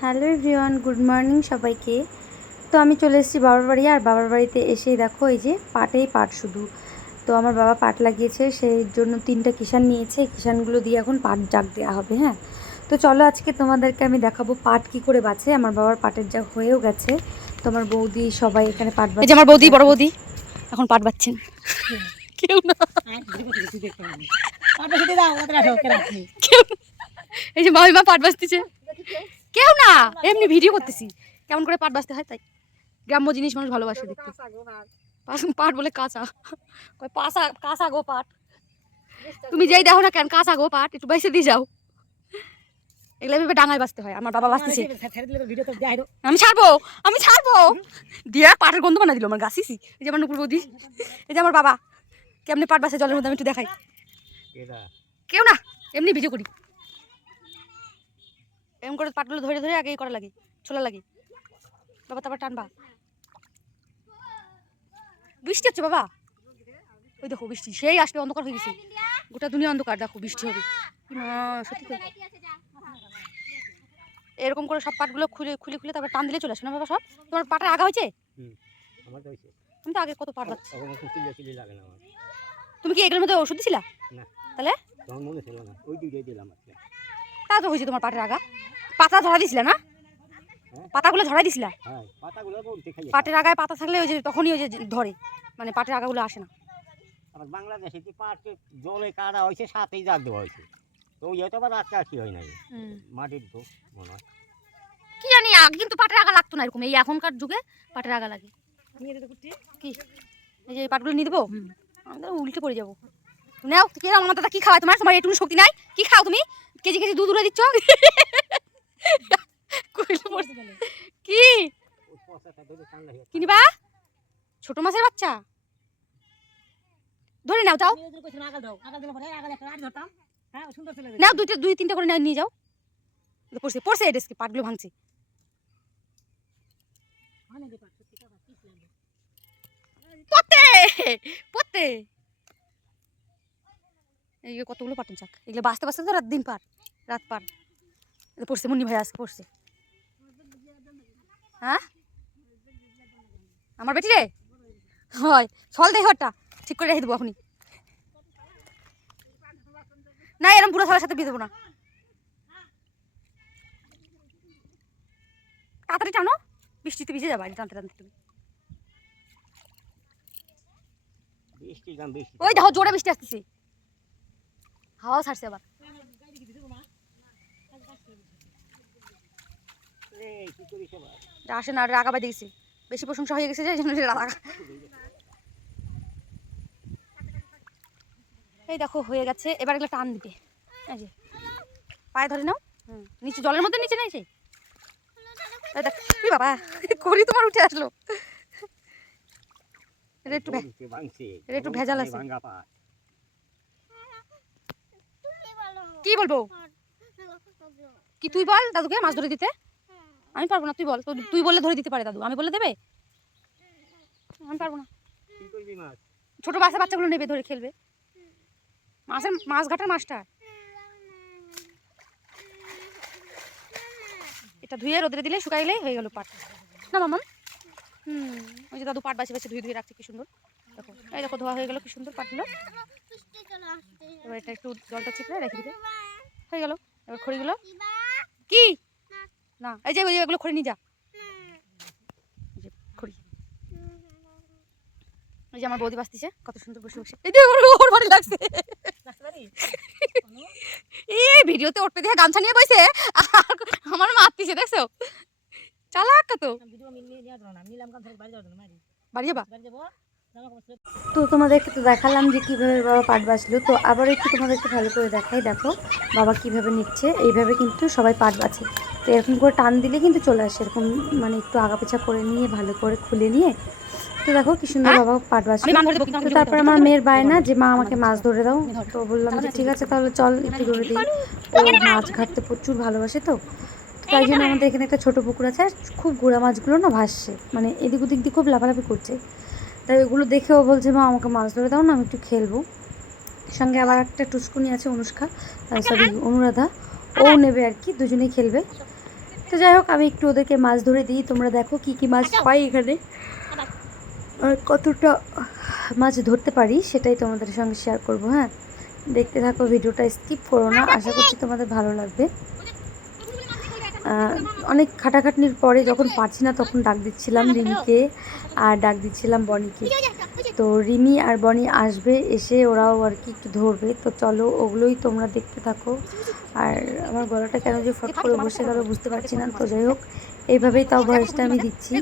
Hello everyone, good morning সবাইকে। তো আমি চলে এসেছি বাবার বাড়ি। আর বাবার বাড়িতে এসেই দেখো এই যে পাটেই পাট শুধু। তো আমার বাবা পাট লাগিয়েছে, সেই জন্য 3টা কিষান নিয়েছে। এই কিষানগুলো দিয়ে এখন পাট জাগ দেওয়া হবে। হ্যাঁ, তো চলো আজকে তোমাদেরকে আমি দেখাবো পাট কি করে বাছে। আমার বাবার পাটের জাগ হয়েও গেছে। তোমার বৌদি সবাই এখানে পাট বাছে। এই যে আমার বৌদি, বড় বৌদি এখন পাট বাচ্ছেন। কেউ না, এই যে মামিমা পাট বাজতেছে। কেউ না, এমনি ভিডিও করতেছি কেমন করে পাট বাজতে হয় তাই। গ্রাম্য জিনিস মানুষ ভালোবাসে দেখতে। পাট বলে কাঁচা, পাশা কাঁচা গো পাট। তুমি যেই দেখো না কেন কাঁচা গো পাট, একটু বাইসে দিয়ে যাও। এগুলো ভেবে ডাঙায় বাঁচতে হয়। আমার বাবা বাঁচতেছে। আমি ছাড়বো, আমি ছাড়বো দিয়া পাটের গন্ধ বানা দিল আমার গাছিছি। এই যে আমার নুপুর বৌদি, এই যে আমার বাবা কেমনি পাট বাসে জলের মধ্যে আমি একটু দেখাই। কেউ না, এমনি ভিডিও করি। এমন করে পাটগুলো ধরে ধরে আগে করা লাগে, ছোলা লাগে। বাবা তারপর টানবা। বৃষ্টি হচ্ছে বাবা, ওই দেখো বৃষ্টি সেই আসবে, অন্ধকার হয়ে গেছে, গোটা দুনিয়া অন্ধকার। দেখো বৃষ্টি হবে, সত্যি তো। এরকম করে সব পাটগুলো খুলে খুলে খুলে তারপর টান দিলে চলে আসবে না বাবা। সব তোমার পাটের আগা হয়েছে? তুমি তো আগে কত পাট বাচ্চা। তুমি কি এগুলোর মধ্যে ওষুধ দিছিলা? তাহলে তা তো হয়েছে তোমার পাটের আগা। পাতা ধরা দিছিলা না? পাতাগুলো ঝরাই দিছিলা? পাটের আগায় পাতা থাকলে ওই যে তখনই ওই যে ধরে, মানে পাটের আগাগুলো আসে না। আবার বাংলাদেশে যে পাট জলে কাটা হয়েছে, সাথেই জাগ দেওয়া হয়েছে। তো ওই হয়তো আবার রাখতে কি হয় নাই, মাটির তো মনে হয় কি জানি। আগে কিন্তু পাটের আগা লাগতো না এরকম, এই এখনকার যুগে পাটের আগা লাগে। কি এই যে পাটগুলো নিয়ে দেবো, আমরা উল্টে পড়ে যাবো। নাও কি আমার দাদা কি খাওয়ায় তোমার? তোমার একটু শক্তি নাই, কি খাও তুমি? কেজি কেজি দুধ উড়ে দিচ্ছ। কি কিনিবা? ছোট মাছের বাচ্চা ধরে নাও, যাও নাও, দুই তিনটা করে নিয়ে যাও। পড়ছে পড়ছে, এই ডেস্কে পাটগুলো ভাঙছে। পড়তে পড়তে এই কতগুলো পাটন চাক, এগুলো বাঁচতে বাঁচতে তো রাত দিন পার, রাত পার। পড়ছে মুন্নি ভাই আজকে পড়ছে। হ্যাঁ আমার বেটি রে, হয় চল দেই ঘরটা ঠিক করে রেখে দেবো এখনই। না এরকম বুড়ো থালার সাথে বিয়ে দেবো না। তাড়াতাড়ি টানো, বৃষ্টিতে ভিজে যাবা টানতে টানতে তুমি। ওই দেখো জোরে বৃষ্টি আসতেছে, হাওয়া ছাড়ছে আবার। আসে না, রাগা বাই দিয়েছে, বেশি প্রশংসা হয়ে গেছে যে এই দেখো হয়ে গেছে। এবার এগুলো টান দিতে, এই যে পায়ে ধরে নাও। নিচে জলের মধ্যে নিচে নেই সেই বাবা করি তোমার উঠে আসলো। একটু ভেজাল আছে। কি বলবো? কি তুই বল দাদুকে মাছ ধরে দিতে। আমি পারবো না, তুই বল। তুই বললে ধরে দিতে পারে দাদু, আমি বললে দেবে? আমি পারবো না। ছোট বাচ্চাগুলো নেবে, ধরে খেলবে। মাছ ঘাটের মাছটা এটা ধুয়ে রোদে দিলে শুকাইলে হয়ে গেল পাট না মামা। ওই যে দাদু পাট বাছে বাছে ধুয়ে ধুয়ে রাখছে কি সুন্দর। দেখো এই দেখো ধোয়া হয়ে গেল কি সুন্দর পাটগুলো। এবার এটা একটু জলটা চিপড়ে রেখে দিবে, হয়ে গেল। এবার খড়িগুলো কি না, এই যে এগুলো খড়ি নিয়ে যা। খড়ি এই যে আমার বৌদি বাঁচতেছে কত সুন্দর বসে বসে। এই যে ওর ভালো লাগছে, এই ভিডিওতে উঠতে দেখে গামছা নিয়ে বসে আমার মারতিছে, দেখছো? চালাক কত। বাড়ি যাবা? তো তোমাদেরকে তো দেখালাম যে কীভাবে বাবা পাট বাছলো। তো আবার একটু তোমাদেরকে ভালো করে দেখাই। দেখো বাবা কীভাবে নিচ্ছে, এইভাবে কিন্তু সবাই পাট বাছে। তো এরকম করে টান দিলে কিন্তু চলে আসে, এরকম মানে একটু আগাপেছা করে নিয়ে ভালো করে খুলে নিয়ে। তো দেখো কি সুন্দর বাবা পাট বাছলো। তো তারপর আমার মেয়ের বায়না যে মা আমাকে মাছ ধরে দাও। তো বললাম যে ঠিক আছে তাহলে চল একটু ধরে দিই। ও মাছ ঘাটতে প্রচুর ভালোবাসে, তো তাই জন্য আমাদের এখানে একটা ছোটো পুকুর আছে। আর খুব গুঁড়া মাছগুলো না ভাসছে, মানে এদিক ওদিক দিয়ে খুব লাফালাফি করছে। তাই ওগুলো দেখেও বলছে মা আমাকে মাছ ধরে দাও না, আমি একটু খেলবো। সঙ্গে আবার একটা টুসকুনি আছে অনুষ্কা, সরি অনুরাধা, ও নেবে আর কি, দুজনেই খেলবে। তো যাই হোক, আমি একটু ওদেরকে মাছ ধরে দিই। তোমরা দেখো কি কি মাছ পাই এখানে, আর কতটা মাছ ধরতে পারি সেটাই তোমাদের সঙ্গে শেয়ার করব। হ্যাঁ, দেখতে থাকো, ভিডিওটা স্কিপ করো না, আশা করছি তোমাদের ভালো লাগবে। অনেক খাটাখাটনির পরে যখন পারছি না তখন ডাক দিচ্ছিলাম রিমিকে আর ডাক দিচ্ছিলাম বনিকে। তো রিমি আর বনি আসবে, এসে ওরাও আর কি একটু ধরবে। তো চলো, ওগুলোই তোমরা দেখতে থাকো। আর আমার গলাটা কেন যে ফট করে বসে গেল বুঝতে পারছি না। তো যাই হোক, এইভাবেই তাও ভয়েসটা আমি দিচ্ছি।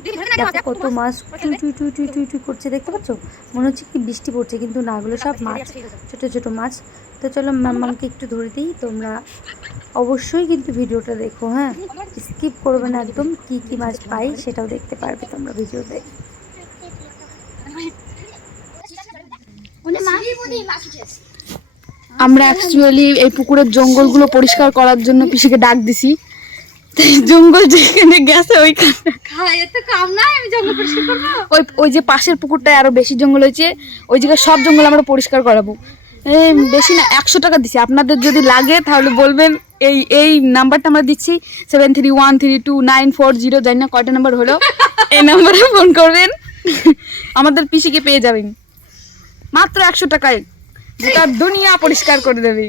দেখো কত মাছ টুই টুই টুই টুই টুই টুই করছে, দেখতে পাচ্ছ? মনে হচ্ছে কি বৃষ্টি পড়ছে, কিন্তু না, ওগুলো সব মাছ, ছোট ছোট মাছ। তো চলো মামাকে একটু ধরে দিই। তোমরা অবশ্যই কিন্তু ভিডিওটা দেখো, হ্যাঁ, স্কিপ করবে না একদম। কি কি মাছ পাই সেটাও দেখতে পারবে তোমরা ভিডিওতে। আমরা অ্যাকচুয়ালি এই পুকুরের জঙ্গলগুলো পরিষ্কার করার জন্য পিসিকে ডাক দিছি। জঙ্গল যেখানে গেছে ওইখানে ওই যে পাশের পুকুরটায় আরো বেশি জঙ্গল হয়েছে, ওই জায়গায় সব জঙ্গল আমরা পরিষ্কার করাবো। বেশি না, 100 টাকা দিছি। আপনাদের যদি লাগে তাহলে বলবেন। এই নাম্বারটা আমরা দিচ্ছি 73132940, জানি না কয়টা নাম্বার হলো। এই নাম্বারে ফোন করবেন, আমাদের পিসিকে পেয়ে যাবেন মাত্র 100 টাকায়, যেটা দুনিয়া পরিষ্কার করে দেবে।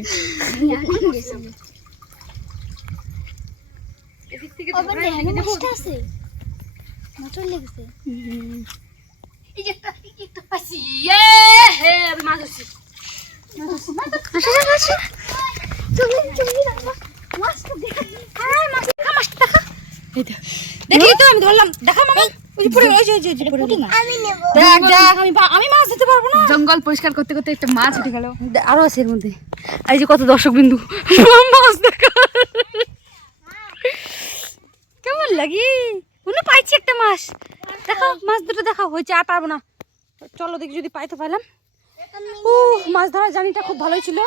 দেখি তো, আমি ধরলাম, দেখা মামা, আমি মাছ দিতে পারবো না। জঙ্গল পরিষ্কার করতে করতে একটা মাছ উঠে গেল, আরও আছে এর মধ্যে। এই যে কত দর্শক বিন্দু, মাছ দেখা কেমন লাগি। মনে পাইছি একটা মাছ, দেখো মাছ দুটো দেখাও। হয়েছে, আর পারবো না। চলো দেখি যদি পাই তো পাইলাম। মাছ ধরার জার্নিটা খুব ভালোই ছিল।